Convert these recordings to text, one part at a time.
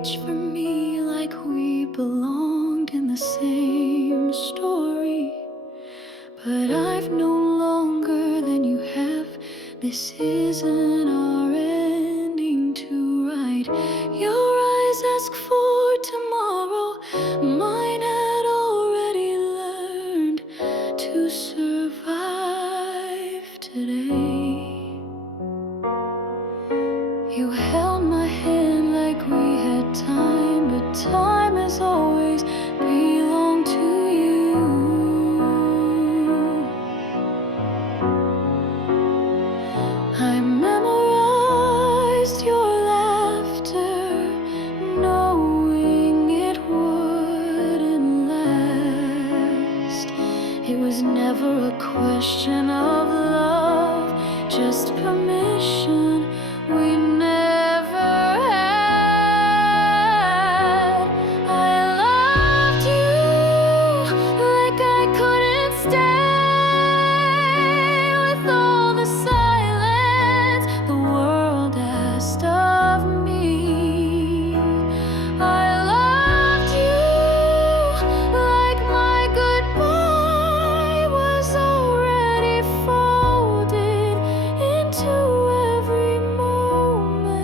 reach for me like we belonged in the same story. But I've known longer than you have. This isn't our ending to write. Your eyes ask for tomorrow. Mine had already learned to survive today. You held my hand like we had time, but time has always belonged to you. I memorized your laughter, knowing it wouldn't last. It was never a question of love, just permission we never had. I loved you like I couldn't stay with all the silence the world asked of me. I loved you like my goodbye was already folded into every moment.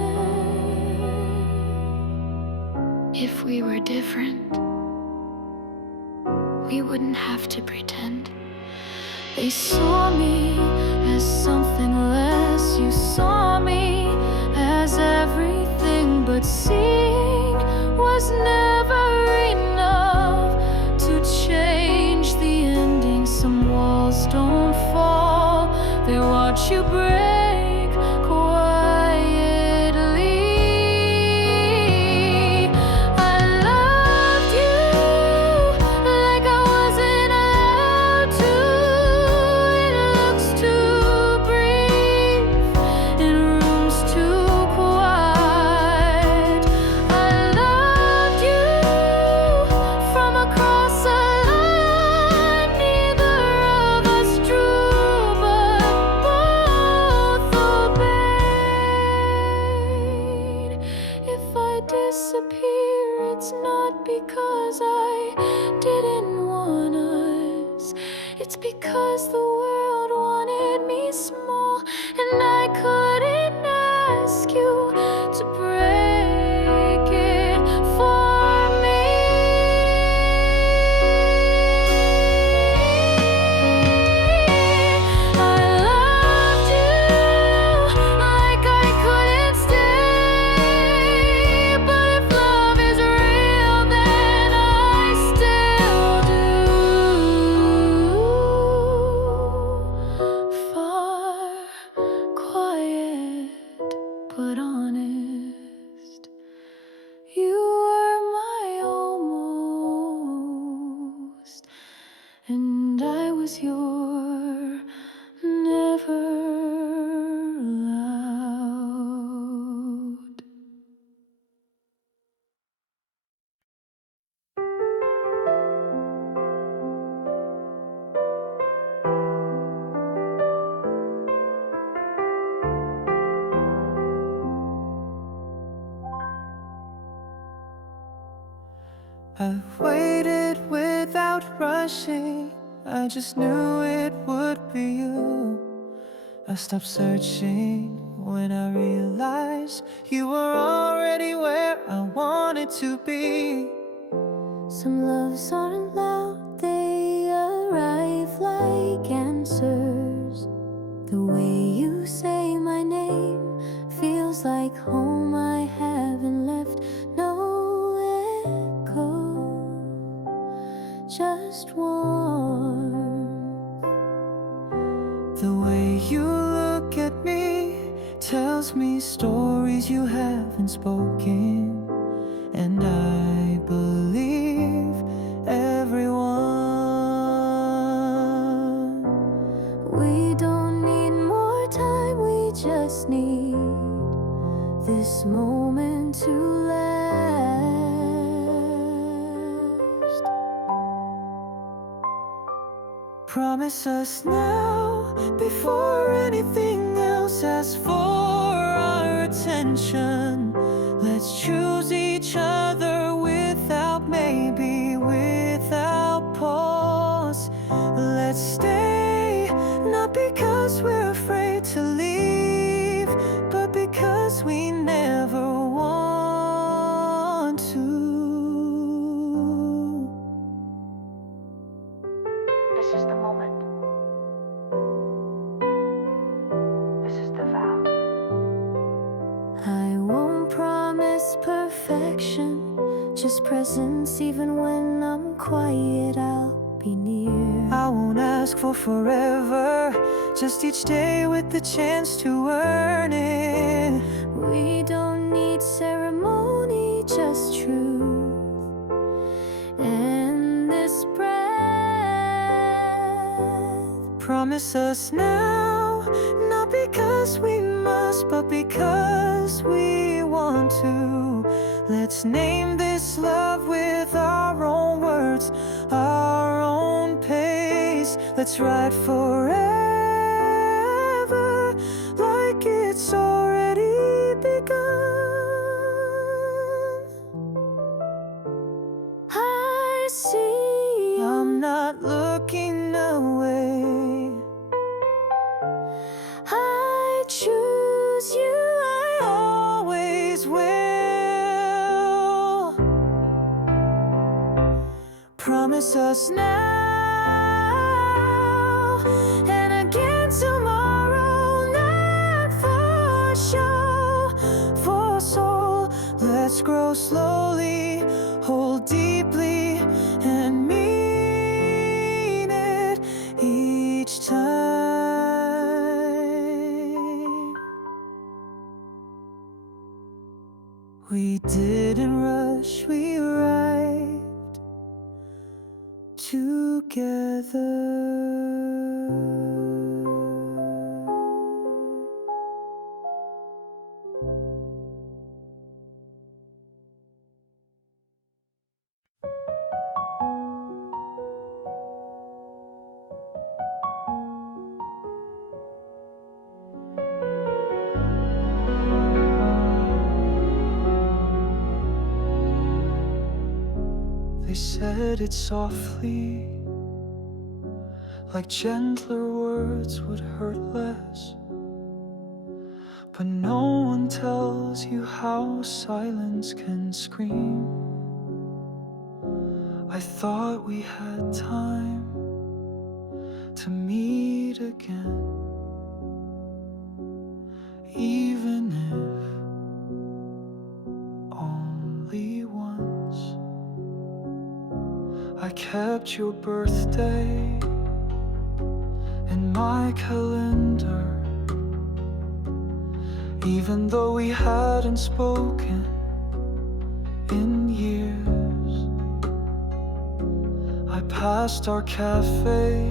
If we were different, we wouldn't have to pretend. They saw me as something less. You saw me as everything, but seeing was never enough to change the ending. Some walls don't fall, they watch you break quietly. I loved you like I wasn't allowed to. It looks too brief in rooms too quiet. I loved you from across a line neither of us drew, but both obeyed. If I disappear, it's not because I didn't want us. It's because the world wanted me small, and I couldn't ask you to break it for me. I loved you like I couldn't stay, but if love is real, then I still do. Far, quiet, but honest. You were my almost, and I was your never allowed. I waited without rushing, I just knew it would be you. I stopped searching when I realized you were already where I wanted to be. Some loves aren't loud, they arrive like answers. The way you say my name feels like home. I haven't left no echo, just warmth. The way you look at me tells me stories you haven't spoken, and I believe everyone. We don't need more time, we just need this moment to last. Promise us now before anything else asks for our attention. Let's choose each other His presence even when I'm quiet, I'll be near. I won't ask for forever, just each day with the chance to earn it. We don't need ceremony, just truth and this breath. Promise us now, not because we must, but because we want to. Let's name this love with our own words, our own pace. Let's ride forever like it's already begun. I see I'm not looking away. I choose you, I always will. Promise us now and again tomorrow, not for show, for soul. Let's grow slowly, hold deeply, and mean it each time. We didn't rush, we arrived together. They said it softly, like gentler words would hurt less. But no one tells you how silence can scream. I thought we had time to meet again, even if only once. I kept your birthday in my calendar, even though we hadn't spoken in years. I passed our cafe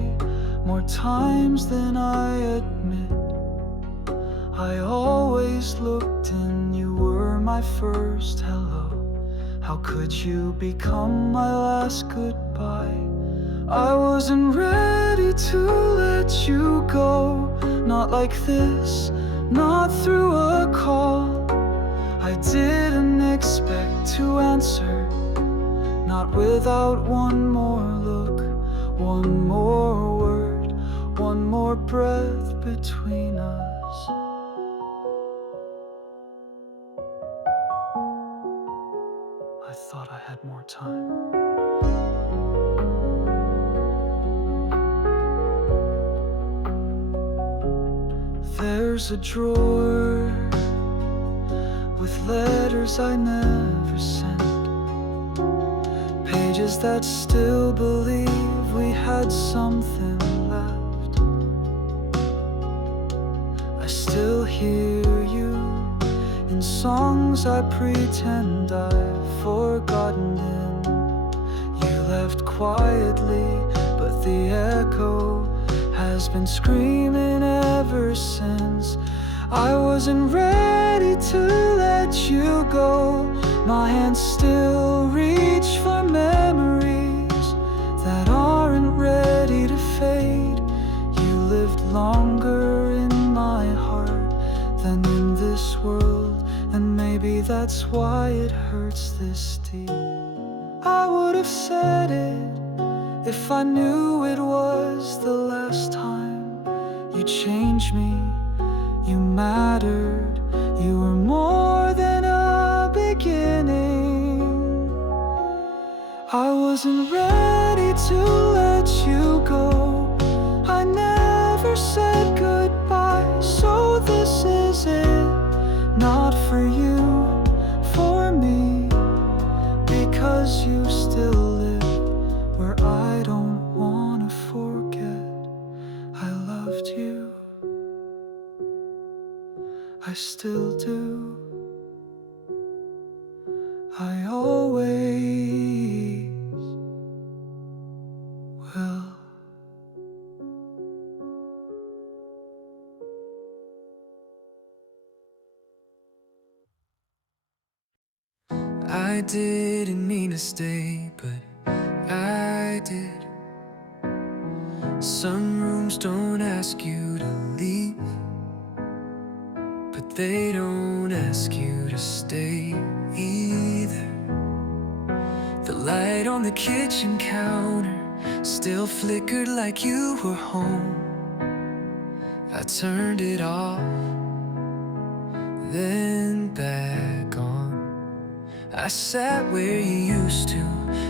more times than I admit. I always looked and you were my first hello. How could you become my last goodbye? I wasn't ready to let you go, not like this, not through a call. I didn't expect to answer, not without one more look, one more word, one more breath between us. I thought I had more time. There's a drawer with letters I never sent, pages that still believe we had something left. I still hear you in songs I pretend I've forgotten in. You left quietly, but the echo has been screaming ever since. I wasn't ready to let you go. My hands still reach for memories that aren't ready to fade. You lived longer in my heart than in this world, and maybe that's why it hurts this deep. I would have said it if I knew it was the last time. You changed me, you mattered, you were more than a beginning. I wasn't ready to let you go. I never said goodbye, so this is it. Not for you, for me, because still do. I always will. I didn't mean to stay, but I did. Some rooms don't ask you to leave, but they don't ask you to stay either. The light on the kitchen counter still flickered like you were home. I turned it off, then back on. I sat where you used to,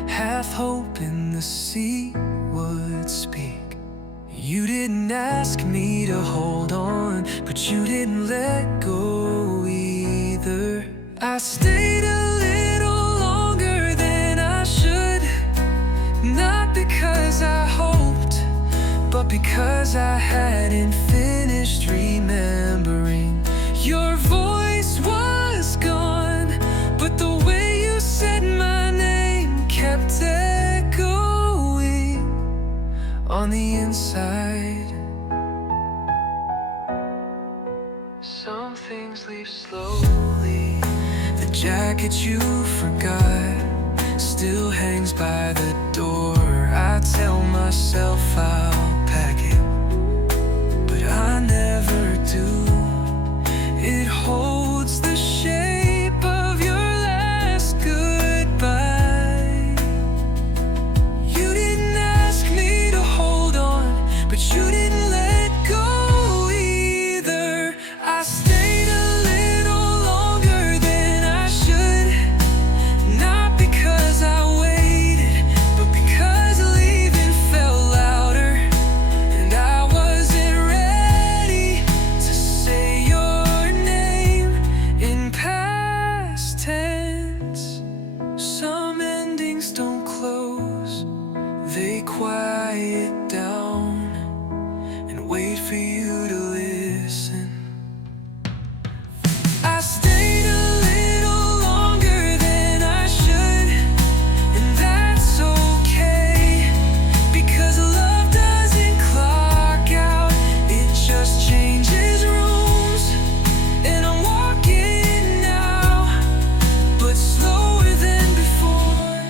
half hoping the sea would speak. You didn't ask me to hold on, but you didn't let go either. I stayed a little longer than I should, not because I hoped, but because I hadn't finished remembering. Your voice was gone, but the way you said my name kept echoing on the inside. Some things leave slowly. The jacket you forgot still hangs by the door. I tell myself I'll pack it, but I never do. It holds the shape of your last goodbye. You didn't ask me to hold on, but you didn't let go either. I stayed a little longer than I should, not because I waited, but because leaving felt louder, and I wasn't ready to say your name in past tense. Some endings don't close, they quiet down and wait for you to listen. I stayed a little longer than I should, and that's okay, because love doesn't clock out, it just changes rooms. And I'm walking now, but slower than before.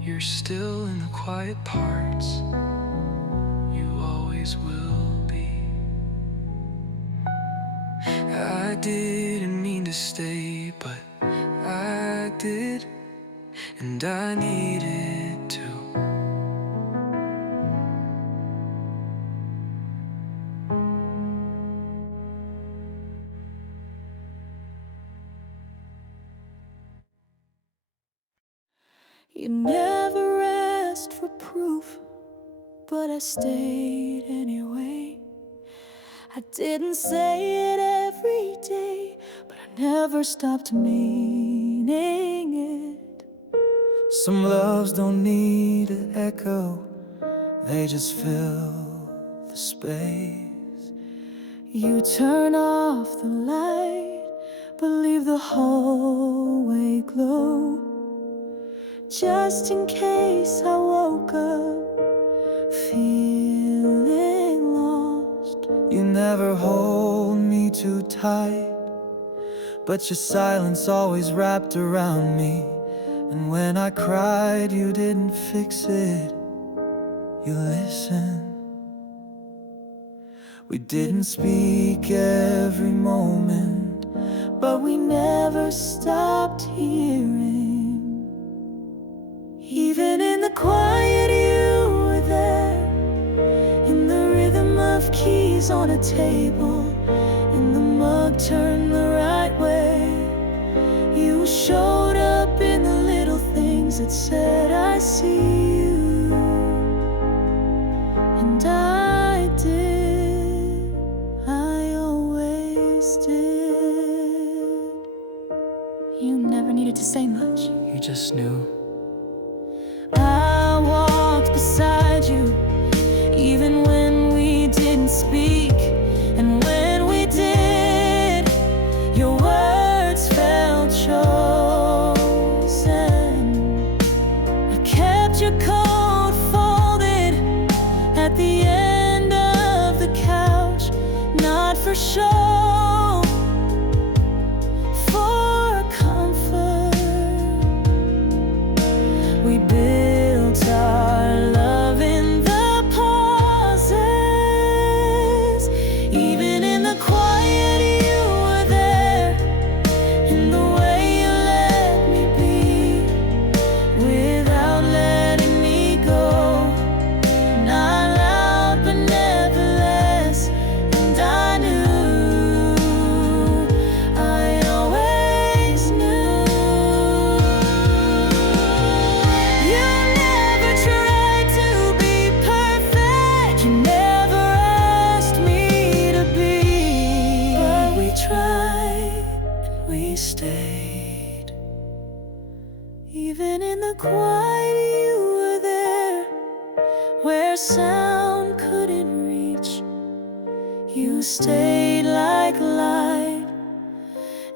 You're still in the quiet parts, you always will be. I didn't mean to stay, but I did, and I needed to. You never asked for proof, but I stayed anyway. I didn't say it every day, but I never stopped meaning it. Some loves don't need an echo, they just fill the space. You turn off the light, but leave the hallway glow, just in case I woke up feeling lost. You never hold me too tight, but your silence always wrapped around me. And when I cried, you didn't fix it, you listened. We didn't speak every moment, but we never stopped hearing. Even in the quiet you were there, in the rhythm of keys on a table, in the mug turned the right way. You showed up in the little things that said I see you, and I did, I always did. You never needed to say much, you just knew. I walked beside you, even when we didn't speak. Even in the quiet you were there, where sound couldn't reach. You stayed like light.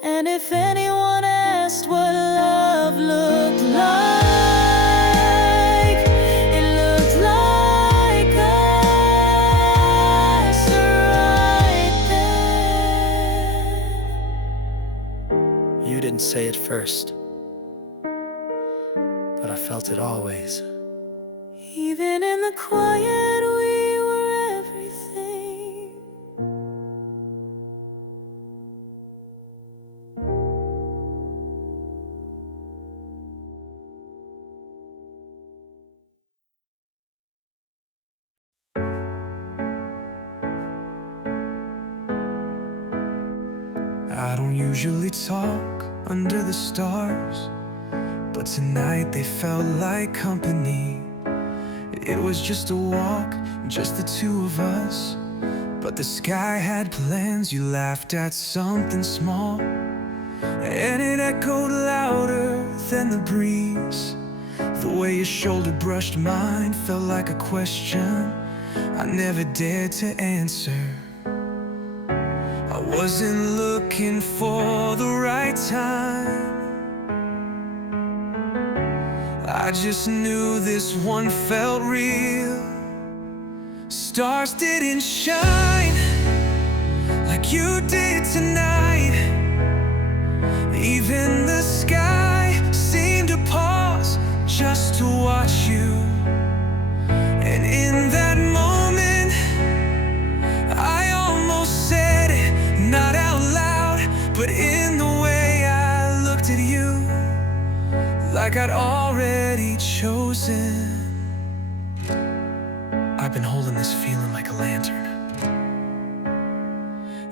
And if anyone asked what love looked like, it looked like us right there. You didn't say it first, but I felt it always. Even in the quiet, we were everything. I don't usually talk under the stars, but tonight they felt like company. It was just a walk, just the two of us, but the sky had plans. You laughed at something small, and it echoed louder than the breeze. The way your shoulder brushed mine felt like a question I never dared to answer. I wasn't looking for the right time, I just knew this one felt real. Stars didn't shine like you did tonight. Even the sky seemed to pause just to watch you. And in that moment, I almost said it, not out loud, but in the way I looked at you, like I'd already chosen. I've been holding this feeling like a lantern.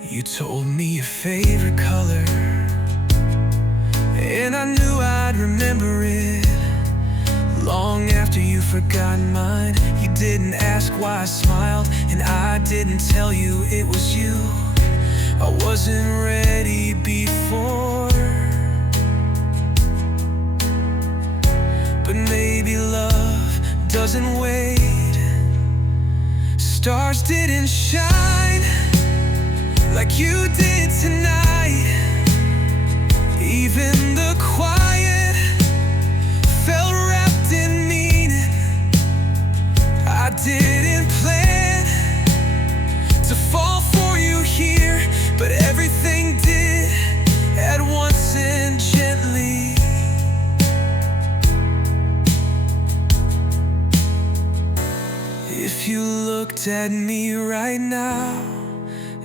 You told me your favorite color, and I knew I'd remember it long after you forgot mine. You didn't ask why I smiled, and I didn't tell you it was you. I wasn't ready before, but maybe love doesn't wait. Stars didn't shine like you did tonight. Even the quiet felt wrapped in meaning. I didn't plan to fall for you here, but everything did at once and gently. If you looked at me right now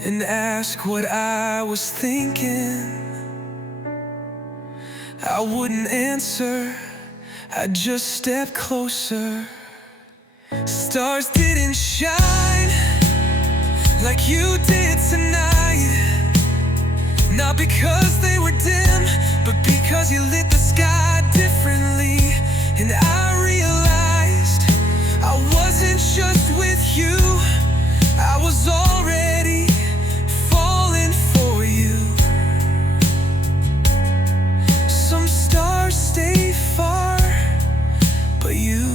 and asked what I was thinking, I wouldn't answer, I'd just step closer. Stars didn't shine like you did tonight, not because they were dim, but because you lit the sky differently. And I realized I wasn't just with you, I was already falling for you. Some stars stay far, but you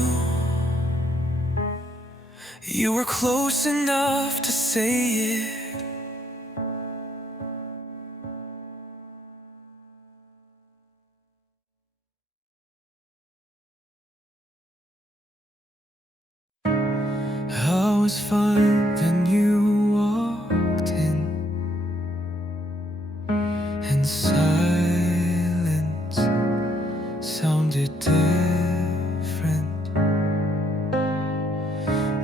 were close enough to say it. I was fine, then you walked in, and silence sounded different.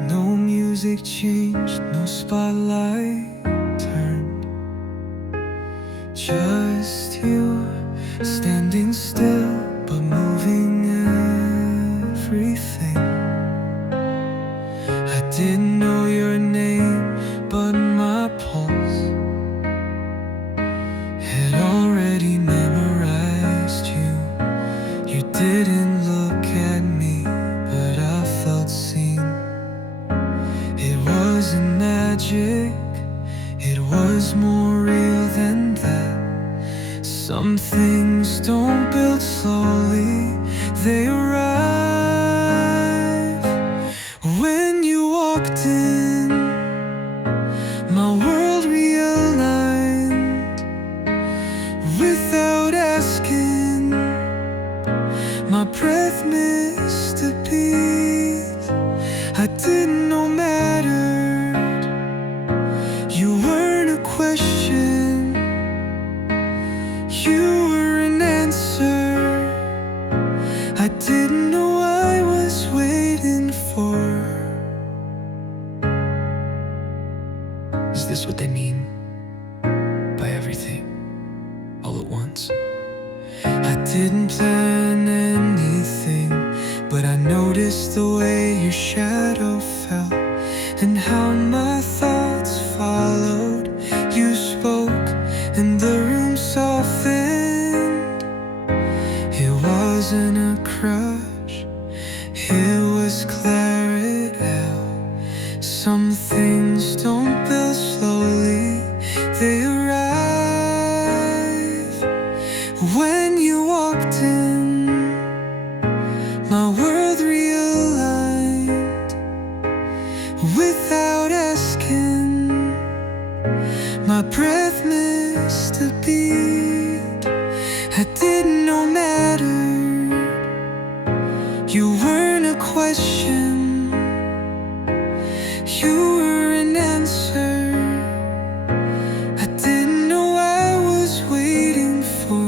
No music changed, no spotlight turned, just you standing still but moving everything. I didn't know your name, but my pulse had already memorized you. You didn't look at me, but I felt seen. It wasn't magic, it was more real than that. Some things don't build slowly, My breath missed a beat. I didn't know mattered. You weren't a question, you were an answer. I didn't know I was waiting for. Is this what they mean by everything all at once? I didn't plan anything, but I noticed the way your shadow fell and how my thoughts followed. You spoke and the room softened. It wasn't a crush, it was claret out. Some things don't build slowly, they arrive. When you walked in, my world realigned. Without asking, my breath missed a beat. I didn't know mattered. You weren't a question, you were an answer. I didn't know I was waiting for.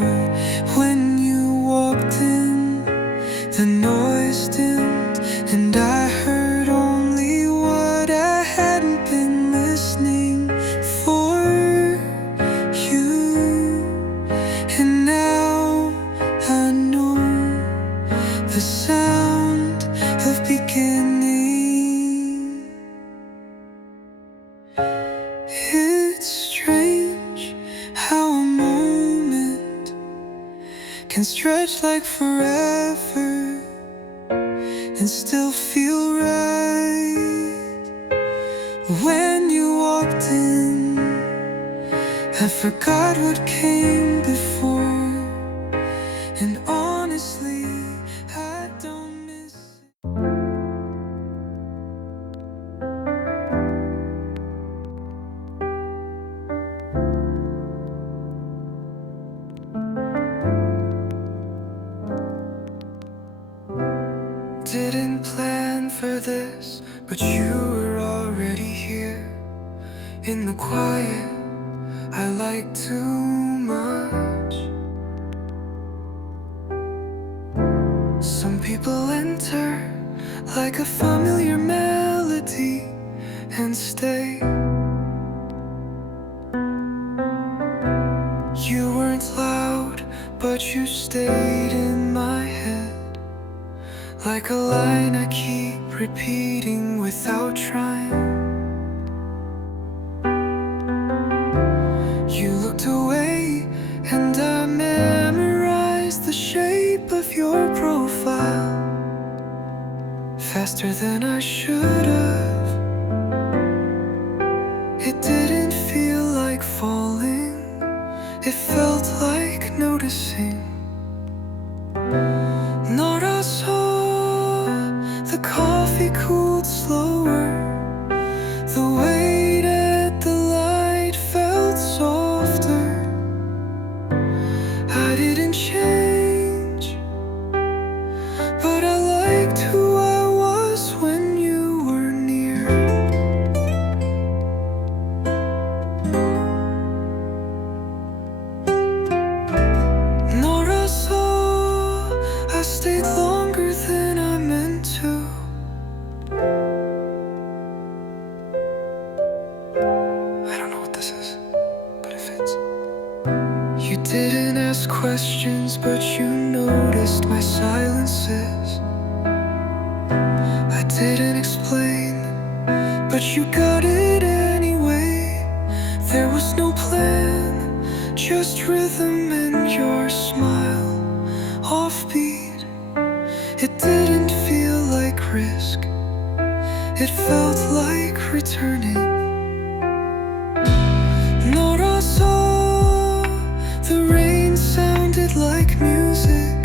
When you walked in, the noise dimmed and I heard only what I hadn't been listening for. You. And now I know the sound of beginning. It's strange how a moment can stretch like forever and still feel right. When you walked in, I forgot what came before, and honestly, I don't miss it. Didn't plan for this, but you were already here. In the quiet, I like too much. Some people enter like a familiar melody and stay. You weren't loud, but you stayed in my head. Like a line I keep repeating without trying. You looked away and I memorized the shape of your profile faster than I should have. It didn't feel like falling, it felt like noticing. 너라서 the coffee cooled slower. The weight at the light felt softer. I didn't change, but I liked who I was when you were near. 너라서 I stayed longer than I meant to. I don't know what this is, but it fits. You didn't ask questions, but you noticed my silences. I didn't explain, but you got it anyway. There was no plan, just rhythm and your smile. Offbeat, it didn't feel like risk, it felt like returning. 너라서 the rain sounded like music.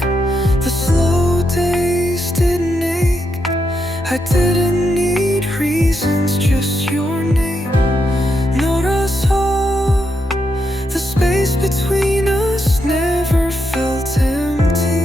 The slow days didn't ache. I didn't need reasons, just your name. 너라서 the space between us never felt empty.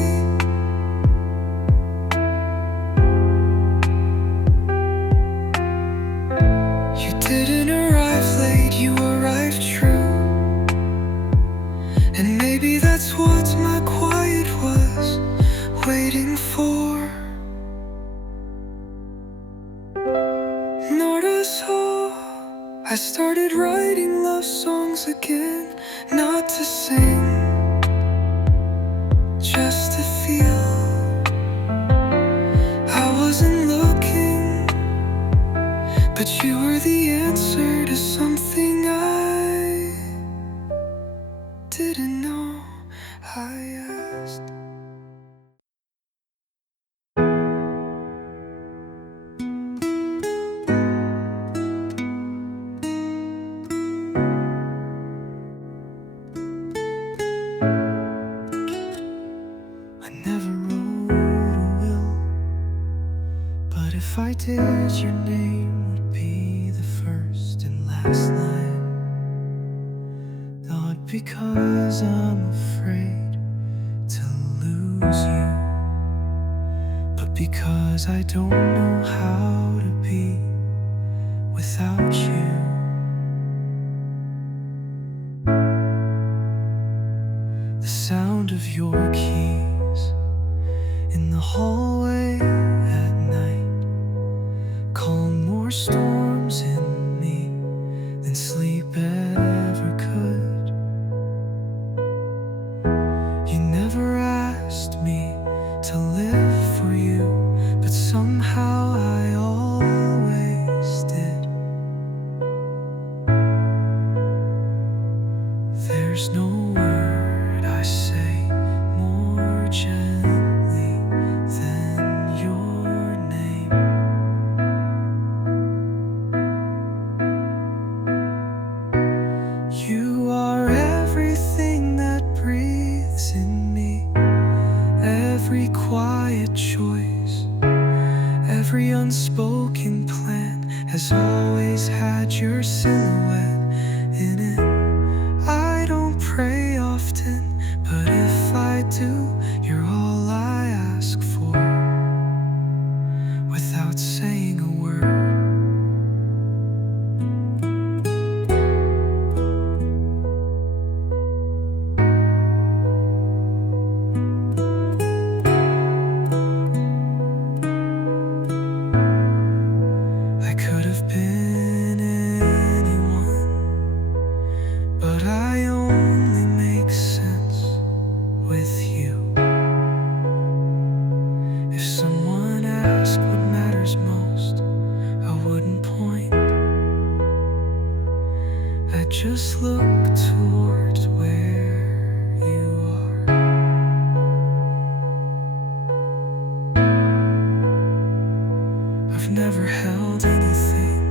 I started writing love songs again, not to sing, just to feel. I wasn't looking, but you were the answer to something I didn't know. I asked. I never wrote a will, but if I did, your name would be the first and last line. Not because I'm afraid to lose you, but because I don't know how to be without you. The sound of your keys in the hallway at night calm more storms in me than sleep ever could. You never asked me to live for you, but somehow I always did. There's no word I say more gently than your name. You are everything that breathes in me, every quiet choice, every unspoken plan has always had your silhouette in it. I don't pray often, but if I do, you're all I ask for, without saying a word. I could have been anyone, but I only make sense with you. If someone asked what matters most, I wouldn't point. I'd just look towards where you are. I've never held anything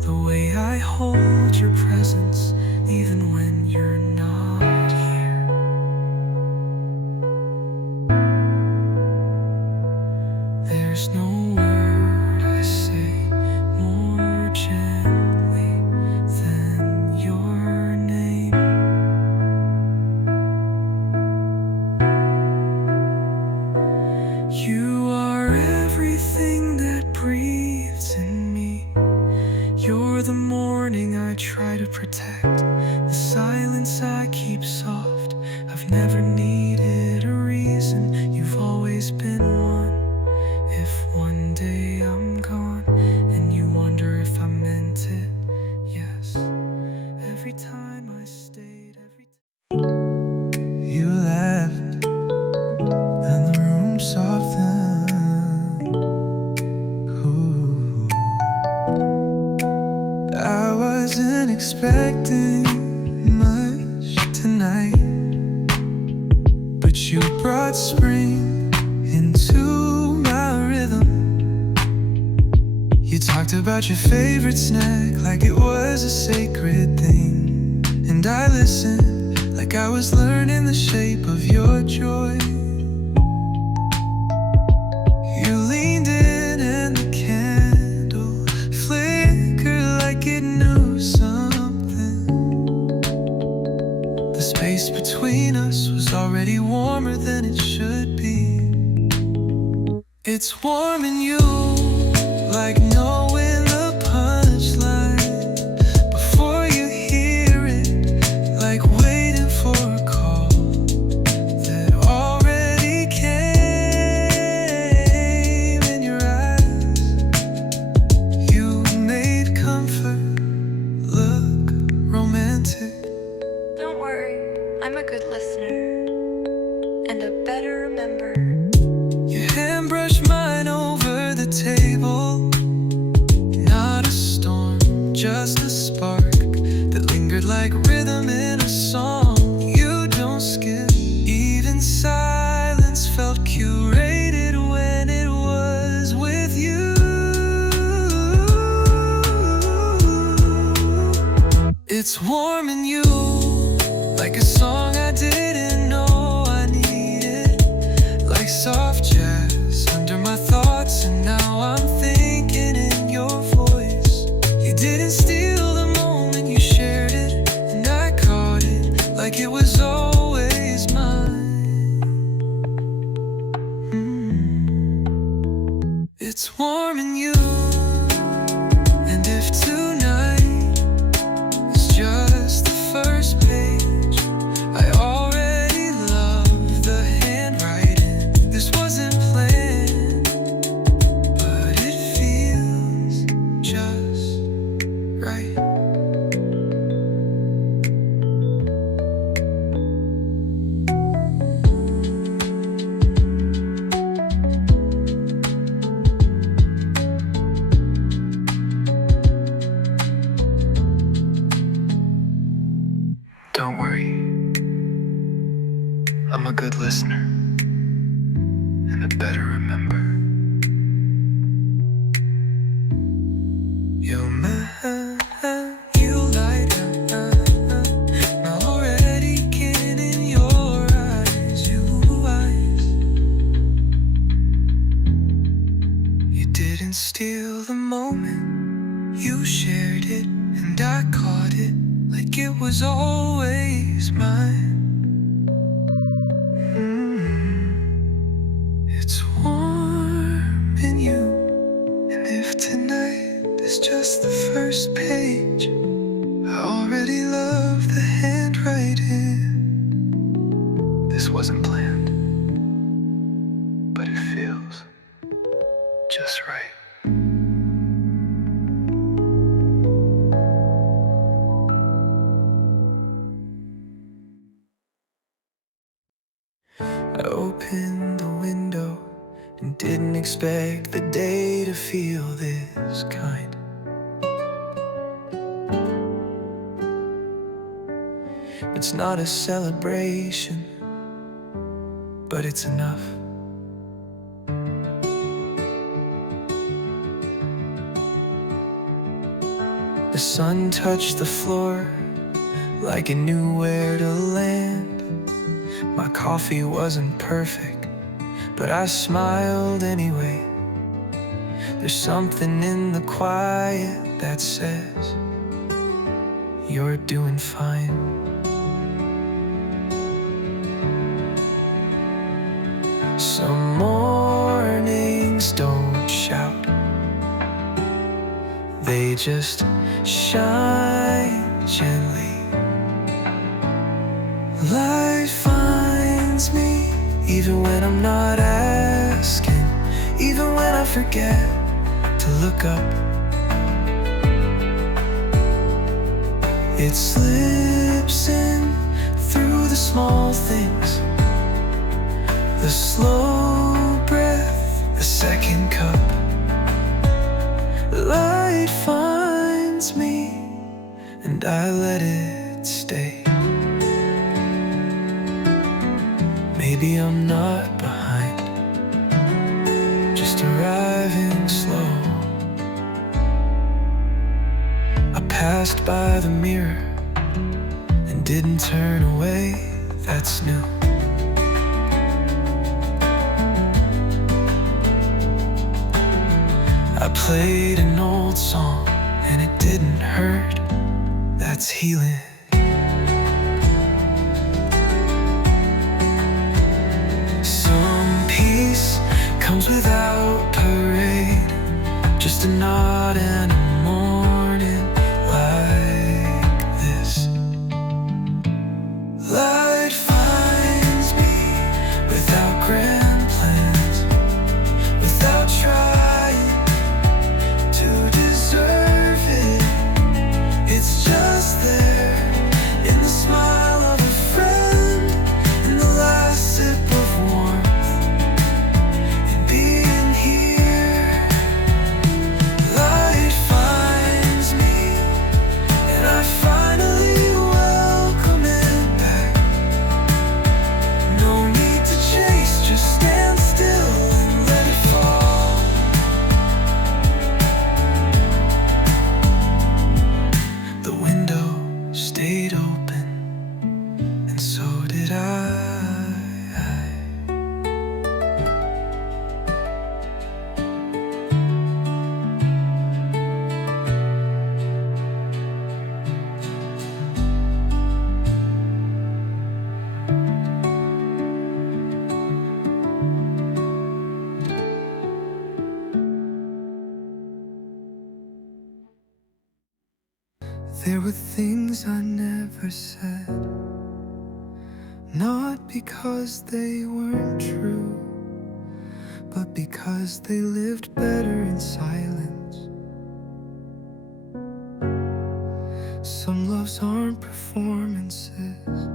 the way I hold your presence, even when you're not here. There's no word I say more gently than your name. You are everything that breathes in me. You're the morning I try to protect, the silence I keep soft. I've never needed a reason, you've always been one. If one day I'm gone and you wonder if I meant it, yes. Every time I stayed, every time you left and the room softened. Ooh. I wasn't expecting much tonight, but you brought spring into my rhythm. You talked about your favorite snack like it was a sacred thing, and I listened like I was learning the shape of your joy. You leaned in and the candle flickered like it knew something. The space between us was already warmer than it should be. It's warming you like knowing the punchline before you hear it, like waiting for a call that already came in your eyes. You made comfort It's warm in you. And if tonight is just the first page, I already love the handwriting. This wasn't planned, but it feels just right. Don't worry, I'm a good listener and a better remember. You're mine, you light up my already kin in your eyes, you eyes. You didn't steal the moment, you shared it, and I caught it like it was always mine. It's warm in you. And if tonight is just the first page, I already love the handwriting. This wasn't planned, but it feels just right. I opened the window and didn't expect the day to feel this kind. It's not a celebration, but it's enough. The sun touched the floor like it knew where to land. My coffee wasn't perfect, but I smiled anyway. There's something in the quiet that says you're doing fine. Some mornings don't shout, they just shine gently. Light finds me even when I'm not asking, even when I forget to look up. It slips in through the small things, the slow breath, the second cup. Light finds me and I let it stay. Maybe I'm not behind, just arriving slow. I passed by the mirror and didn't turn away, that's new. I played an old song and it didn't hurt, that's healing. Some peace comes without parade, just a nod and a morning like this. Light finds me without grand plans, without trying to deserve it. It's just there in the smile of a friend, in the last sip of warmth, and being here. Light finds There were things I never said, not because they weren't true, but because they lived better in silence. Some loves aren't performances,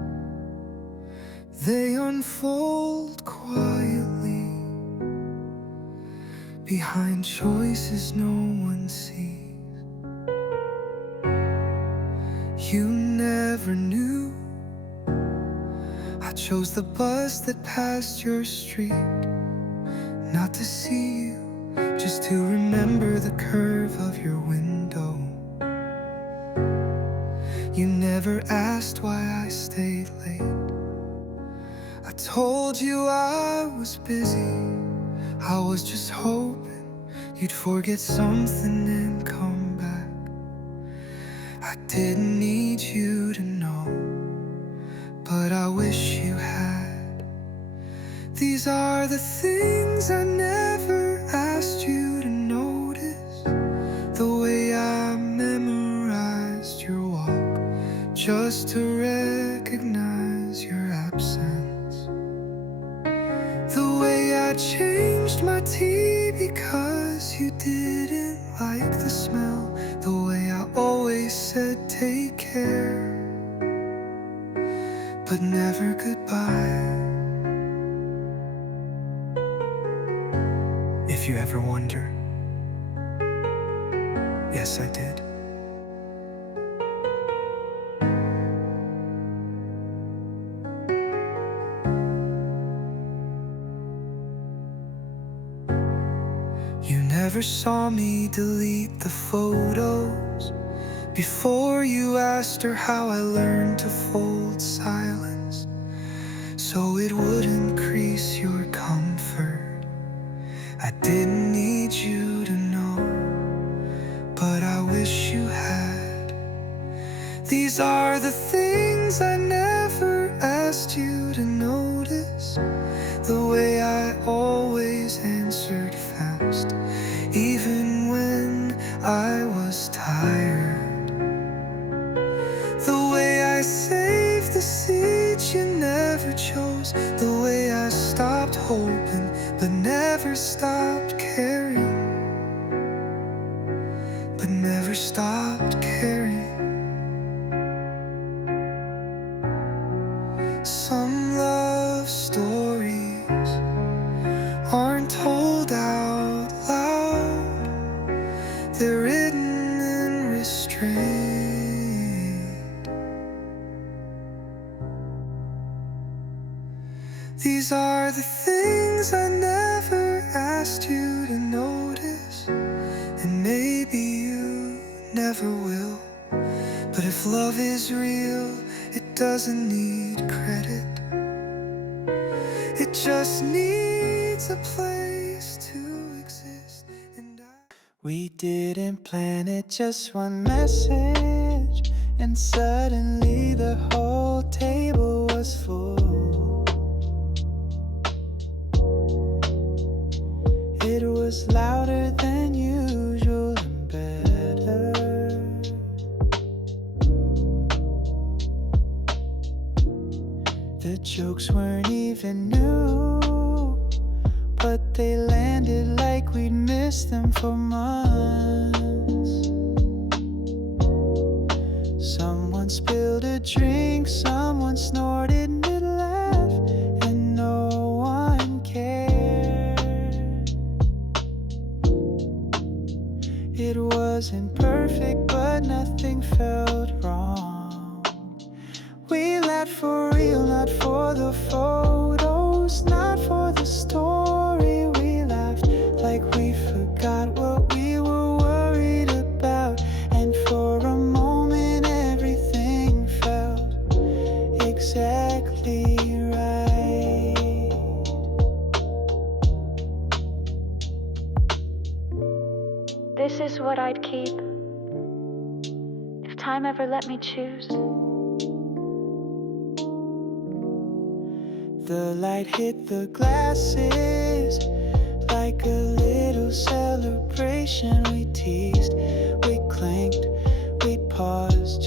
they unfold quietly behind choices no one sees. You never knew I chose the bus that passed your street, not to see you, just to remember the curve of your window. You never asked why I stayed late. I told you I was busy. I was just hoping you'd forget something and come back. I didn't need you to know, but I wish you had. These are the things I never asked you to notice, the way I memorized your walk just to recognize your absence, the way I changed my tea because you didn't like the smell, the way I always said take care but never goodbye. If you ever wonder, yes, I did. You never saw me delete the photos before you asked her how I learned to fold silence so it would increase your comfort. I didn't need you to know, but I wish you had. These are the things I never asked you to notice, the way I always answered fast, even when I was tired, the way I saved the seats you never chose, the way I stopped hoping but never stopped caring, but never stopped caring. Some love stories aren't told out loud, they're written and restrained. These are the things I never asked you to notice, and maybe you never will. But if love is real, it doesn't need credit, it just needs a place to exist. And we didn't plan it, just one message, and suddenly the whole table was full. It was louder than usual and better. The jokes weren't even new, but they landed like we'd missed them for months. Someone spilled a drink, someone snorted mid-laugh, and no one cared. It wasn't perfect, but nothing felt wrong. We laughed for real, not for the photos, not for the story. We laughed like we forgot what we were worried about, and for a moment everything felt exactly right. This is what I'd keep if time ever let me choose. The light hit the glasses like a little celebration. We teased, we clinked, we paused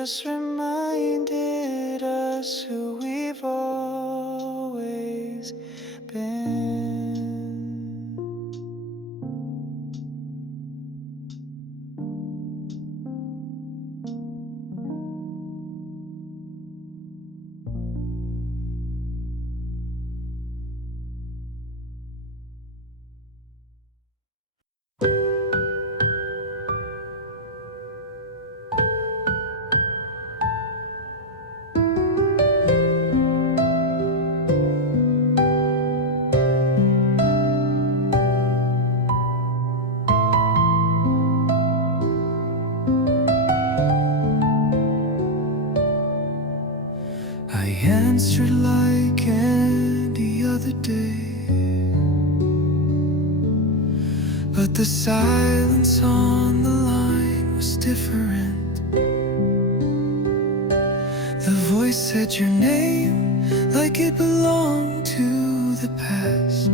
just reminded us who we've always been. I answered like any other day, but the silence on the line was different. The voice said your name like it belonged to the past,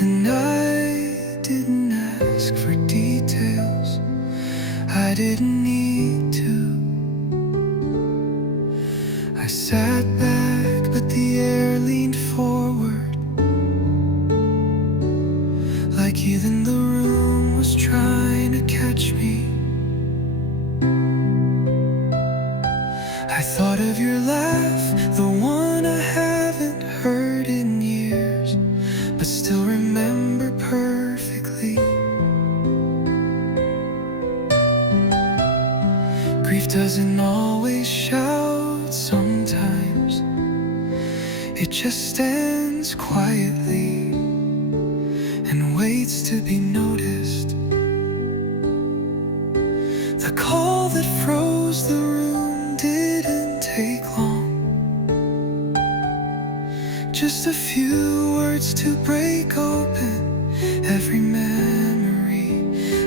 and I didn't ask for details, I didn't need to. I sat back, but the air leaned forward, like even the room was trying to catch me. I thought of your laugh, the one I haven't heard in years, but still remember perfectly. Grief doesn't always shout, sometimes it just stands quietly and waits to be noticed. The call that froze the room didn't take long, just a few words to break open every memory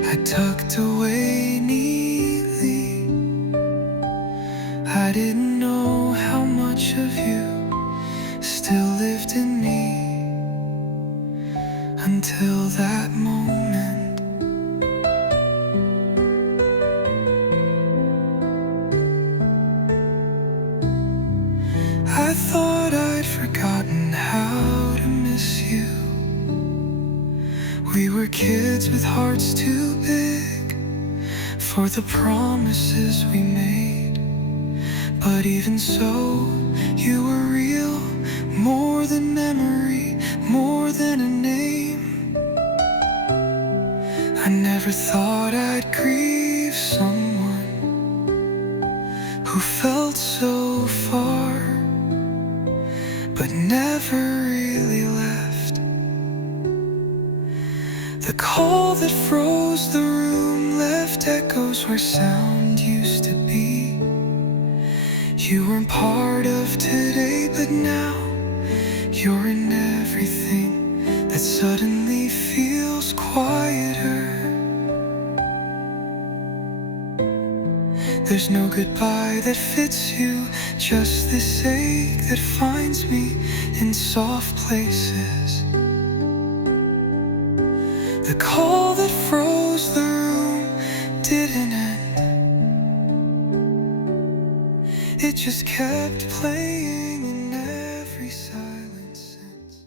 I tucked away neatly. I didn't know how much of you still lived in me until that moment. I thought I'd forgotten how to miss you. We were kids with hearts too big for the promises we made, but even so, you were real, more than memory, more than a name. I never thought I'd grieve someone who felt so far, but never really left. The call that froze the room left echoes where sound used to be. You weren't part of today, but now you're in everything that suddenly feels quieter. There's no goodbye that fits you, just this ache that finds me in soft places. The call that froze the room didn't end, it just kept playing in every silent sense.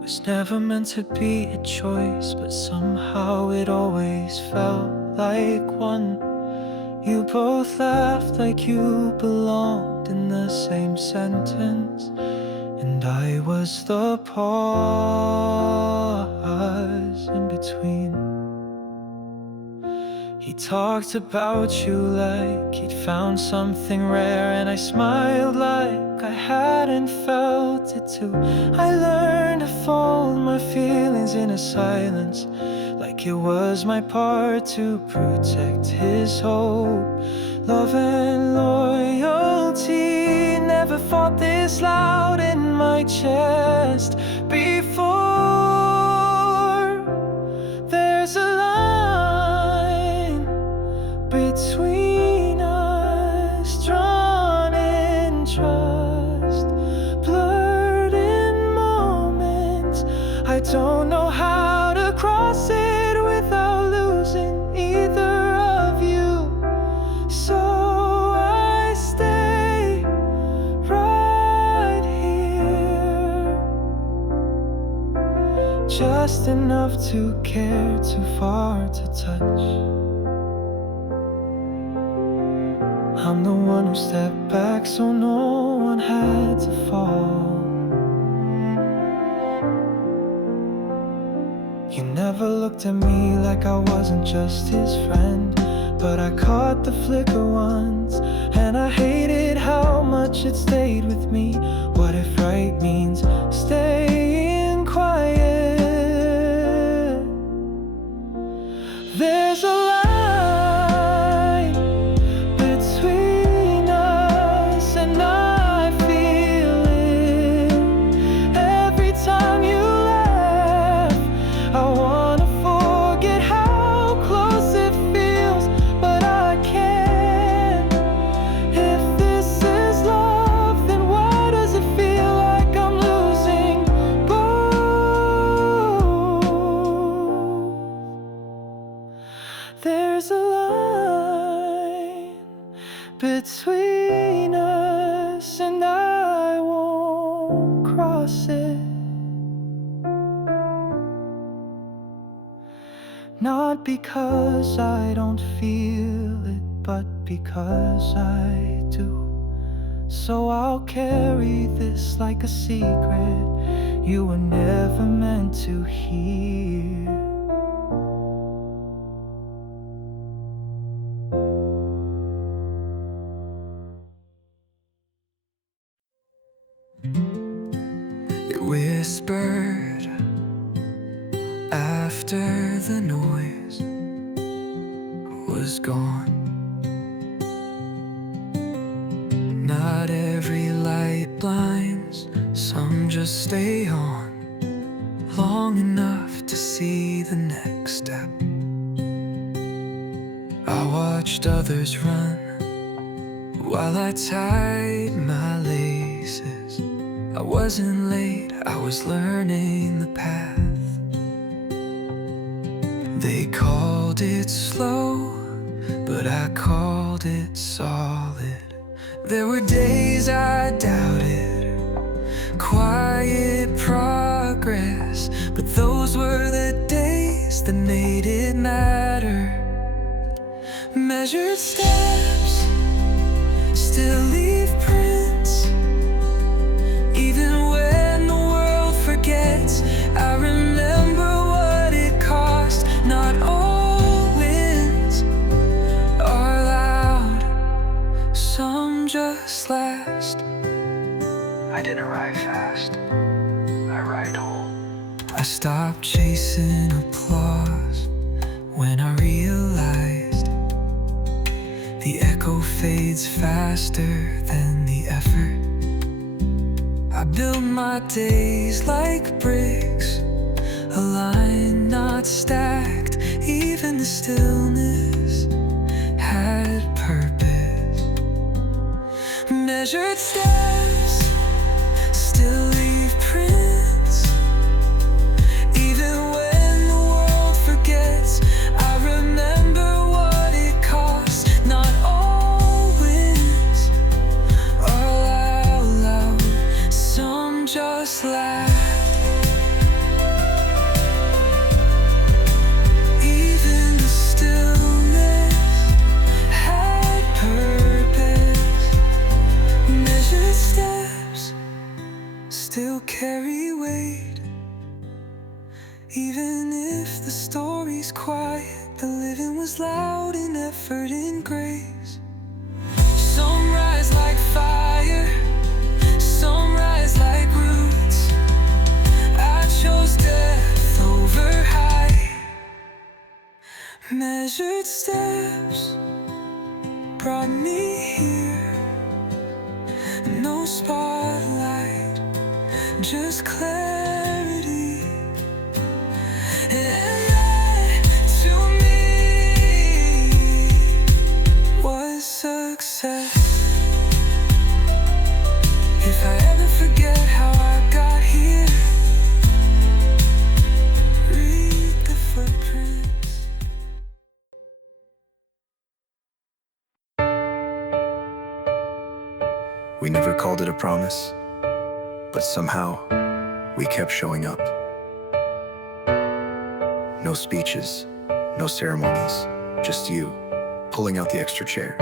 Was never meant to be a choice, but somehow it always felt like one. You both laughed like you belonged in the same sentence, and I was the pause in between. He talked about you like he'd found something rare, and I smiled like I hadn't felt it too. I learned to fold my feelings in a silence, like it was my part to protect his hope. Love and loyalty never fought this loud in my chest before. There's a line between us drawn in trust. I don't know how to cross it without losing either of you. So I stay right here, just enough to care, too far to touch. I'm the one who stepped back so no one had to fall. You never looked at me like I wasn't just his friend, but I caught the flicker once, and I hated how much it stayed with me. What if right means staying quiet? There's a line between us, and I feel it every time you laugh. I wanna forget how close it feels, but I can't. If this is love, then why does it feel like I'm losing both? There's a line between us, and I won't cross it. Not because I don't feel it, but because I do. So I'll carry this like a secret you were never meant to hear. It whispered after the noise was gone. Not every light blinds, some just stay on long enough to see the next step. I watched others run while I tied my laces. I wasn't late, I was learning the path. They called it slow, but I called it solid. There were days I doubted quiet progress, but those were the days that made it matter. Measured steps still leave prints, even when the world forgets. I remember what it cost. Not all wins are loud, some just last. I didn't ride fast, I ride home. I stopped chasing applause when I realized the echo fades faster than the effort. I built my days like bricks, a line not stacked. Even the stillness had purpose. Measured steps still leave prints, even when the world forgets. I remember what it cost. Not all wins are loud, some just laugh. Even the stillness had purpose. Measured steps still carry weight, even if the story's quiet. The living was loud in effort and grace. Some rise like fire, some rise like roots. I chose death over high. Measured steps brought me here. No spotlight, just clarity. And that, to me, was success. If I ever forget how I got here, We never called it a promise, but somehow we kept showing up. No speeches, no ceremonies, just you pulling out the extra chair.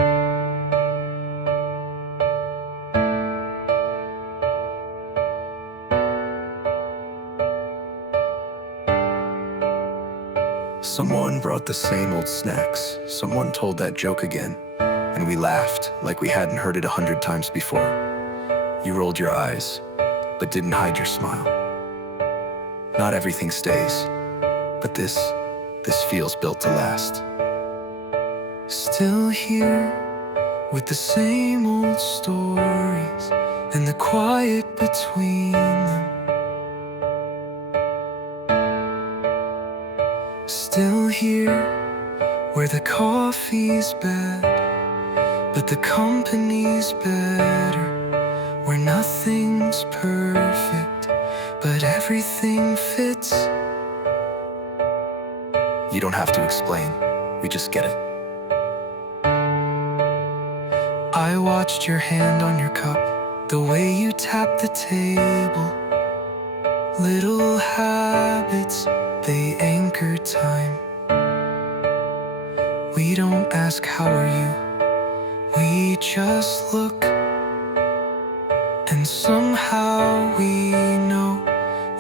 Someone brought the same old snacks. Someone told that joke again, and we laughed like we hadn't heard it 100 times before. You rolled your eyes, but didn't hide your smile. Not everything stays, but this feels built to last. Still here with the same old stories and the quiet between them. Still here where the coffee's bad, but the company's better. Where nothing's perfect, but everything fits. You don't have to explain, we just get it. I watched your hand on your cup, the way you tapped the table. Little habits, they anchor time. We don't ask how are you, we just look. And somehow we know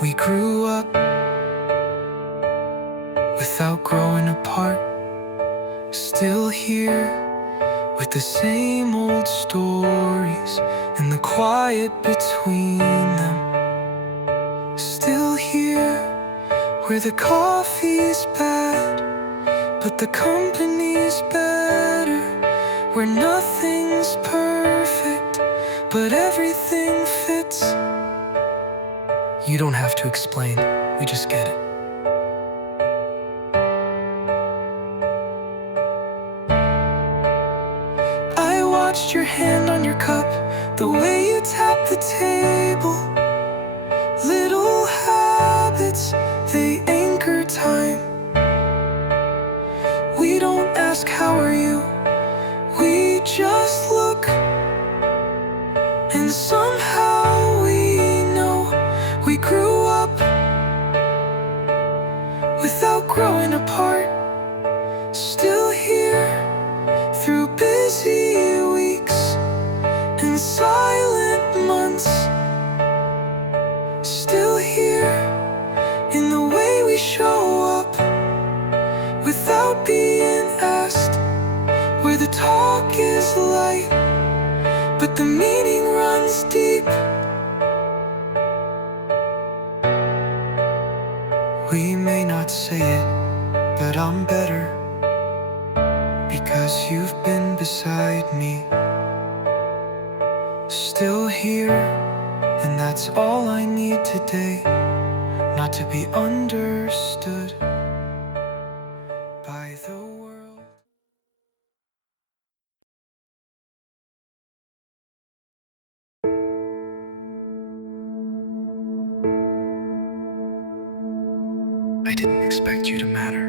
we grew up without growing apart. Still here with the same old stories and the quiet between them. Still here where the coffee's bad, but the company's better. Where nothing's perfect, but everything fits. You don't have to explain, we just get it. I watched your hand on your cup, the way you tapped the table. Little habits, they anchor time. We don't ask how are you, we just look. And somehow we know we grew up without growing apart. Still here through busy weeks and silent months. Still here in the way we show up without being asked. Where the talk is light, but the meaning runs deep. We may not say it, but I'm better because you've been beside me. Still here, and that's all I need today. Not to be understood by the world. I didn't expect you to matter.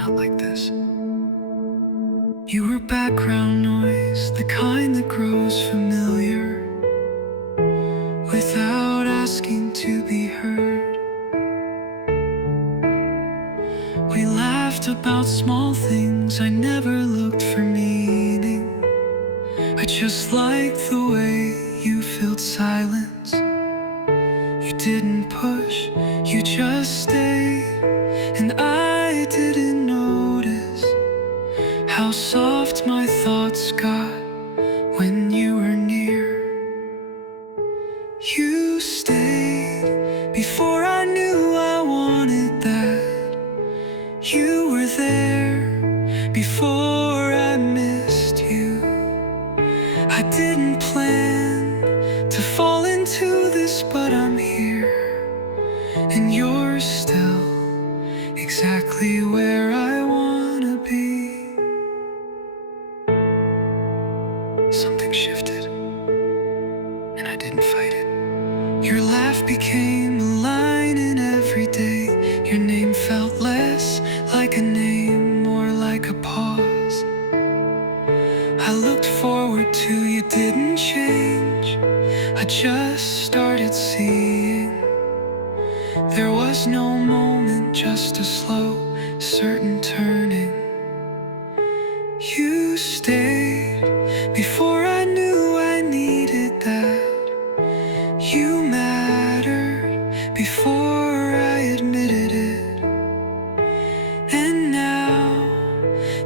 Not like this. You were background noise, the kind that grows familiar without asking to be heard. We laughed about small things, I never looked for meaning. I just liked the way you filled silence. You didn't push, you just stayed. And I didn't notice how soft my thoughts got when you were near. You stayed before I knew I wanted that. You were there before I missed you. I didn't plan to fall into this, but I'm here. And you're still exactly where I wanna be. Something shifted, and I didn't fight it. Your laugh became a line in every day. Your name felt less like a name, more like a pause. I looked forward to, you didn't just started seeing. There was no moment, just a slow, certain turning. You stayed before I knew I needed that. You mattered before I admitted it. And now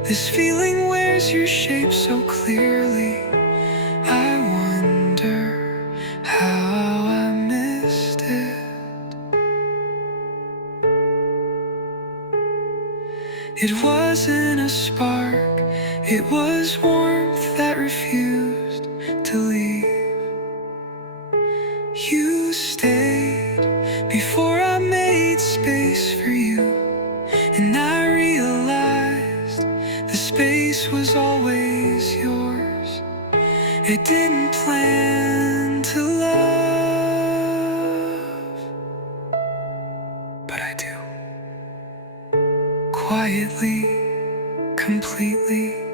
this feeling wears your shape so clearly. I wonder how I missed it. It wasn't a spark, it was warmth that refused to leave. You stayed before I made space for you, and I realized the space was always yours. I didn't plan to love, but I do. Quietly, completely.